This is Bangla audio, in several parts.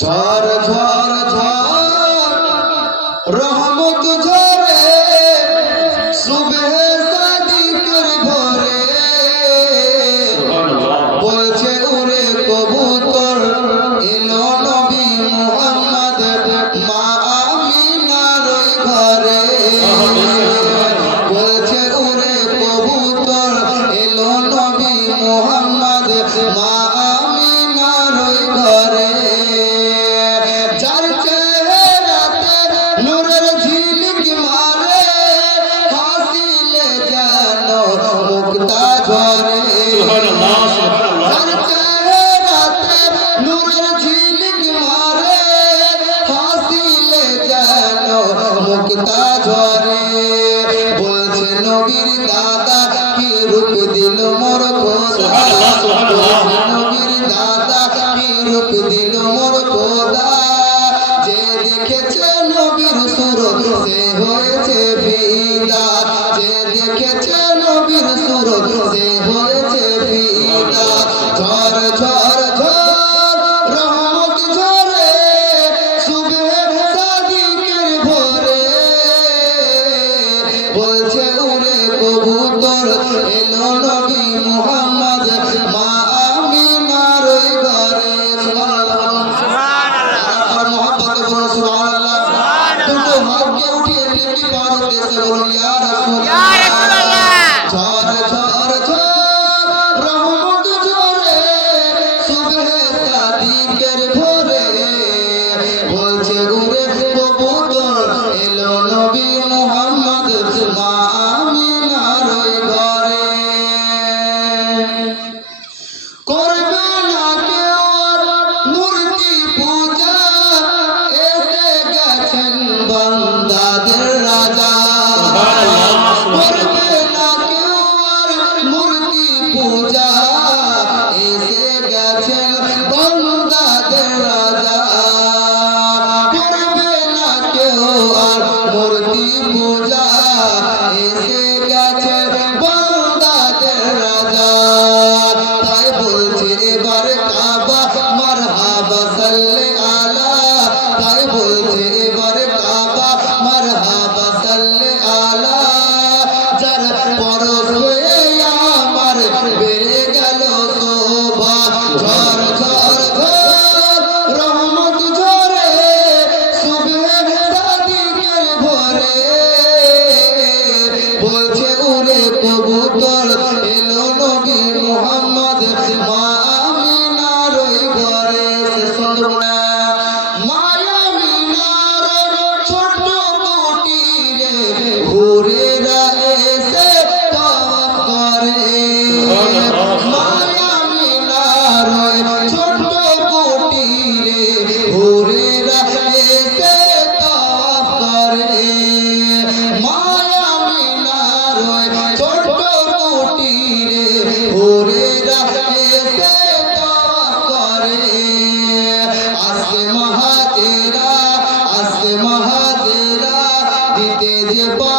ঝড় ঝড় ঝড়, রহমত ঝরে সুবে সাদিকের ভরে। বলছে উড়ে কবুতর, এলো নবী মুহাম্মদ, মা আমিনার ঘরে। বলছে উড়ে কবুতর, এলো নবী মুহাম্মদ, মা মুক্তা ঝরে। বলছে নবীর দাদা কি রূপ দিল মোর খোদা টিপি পার উদ্দেশ্যে বলুন ইয়া রাসূলুল্লাহ ঝড় ঝড় ঝড় রহমত ভোরে এসে গেছেন বান্দাদের রাজা কেউ আর মূর্তি পূজা এসে গেছে বান্দাদের বলছে এবার কাবা বলছে উড়ে কবুতর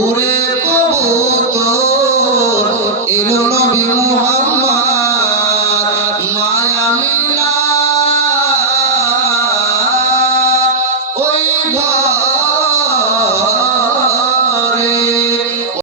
Jure.